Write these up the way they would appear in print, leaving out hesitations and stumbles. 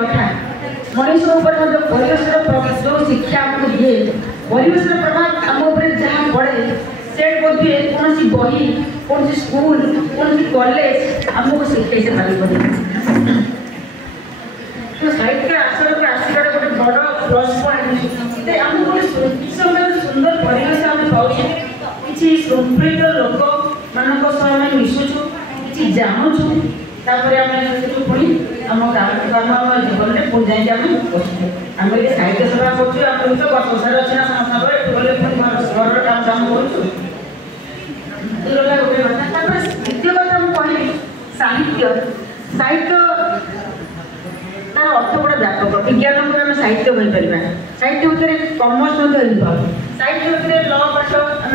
कथा मनीष परिवेश जो शिक्षा आमको दिए परिवेश प्रभाव आम जहाँ पड़े से बोधे कौन बही कौन स्कूल कौन कॉलेज आमको शिखे से पार तो साहित्य आसर के आसबार गोटे बड़ प्लस पॉइंट आम गोटे सुंदर परिवेश आम पाचे किसी श्रृंखलित लोक मान मिशुचु कि जानूँ पुणी आम गाँव जीवन में पुणी जाए बसुचे आम ये साहित्य सभा कर तो बसार अच्छे ना समस्त गले घर काम दाम कर गोटे कथा द्वितीय कथा मुझे कह साहित्य साहित्य तार अर्थ बड़ा व्यापक विज्ञान को आम साहित्य कहीपर साहित्य भितर कमर्स साहित्य भितर ल पाठ आम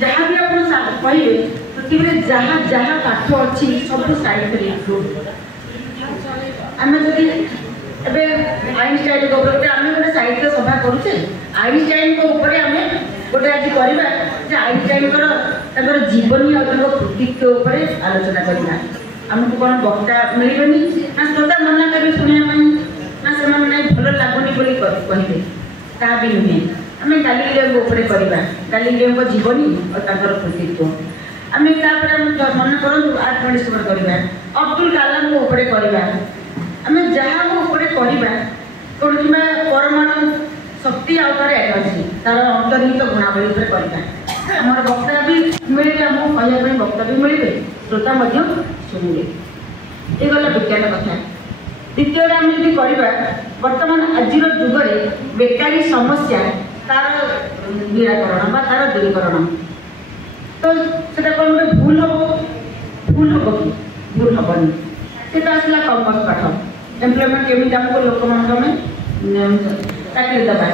जहाँ भी आप कहे पृथ्वी जहाँ जहाँ पाठ अच्छी सब साहित्य आम जदि एवं आइनस्टाइन गोटे आम गोटे साहित्य सभा करुचे आइनस्टाइन आम गोटे आज करवा आइनस्टाइन जीवनी और कृतित्व आलोचना करवा आमको कौन वक्ता मिलनी ना श्रोता मना करेंगे शुणा ना से भल लगुनि बोली कहे ता भी नुहे आम गालिलियो करवा गालिलियो जीवनी और कृतित्व आम मन करूँ 8 डिसेम्बर करवा अब्दुल कलाम करवा आम जहाँ करवा कौन कि परमाणु शक्ति आर एनर्जी तार अंतर्निहित गुणावली करवा आम वक्ता भी मिले आमको कहवाई वक्ता भी मिले श्रोता शुणिले ये गला विज्ञान कथा द्वितीय आम जब करवा बर्तमान आज जुगे बेकारी समस्या तार निराकरण बा तार दूरीकरण तो से कौन गोटे भूल हम कि भूल हेनी से आसला कमर्स पाठ एम्प्लॉयमेंट केमी आमको लोक चाकरी दबा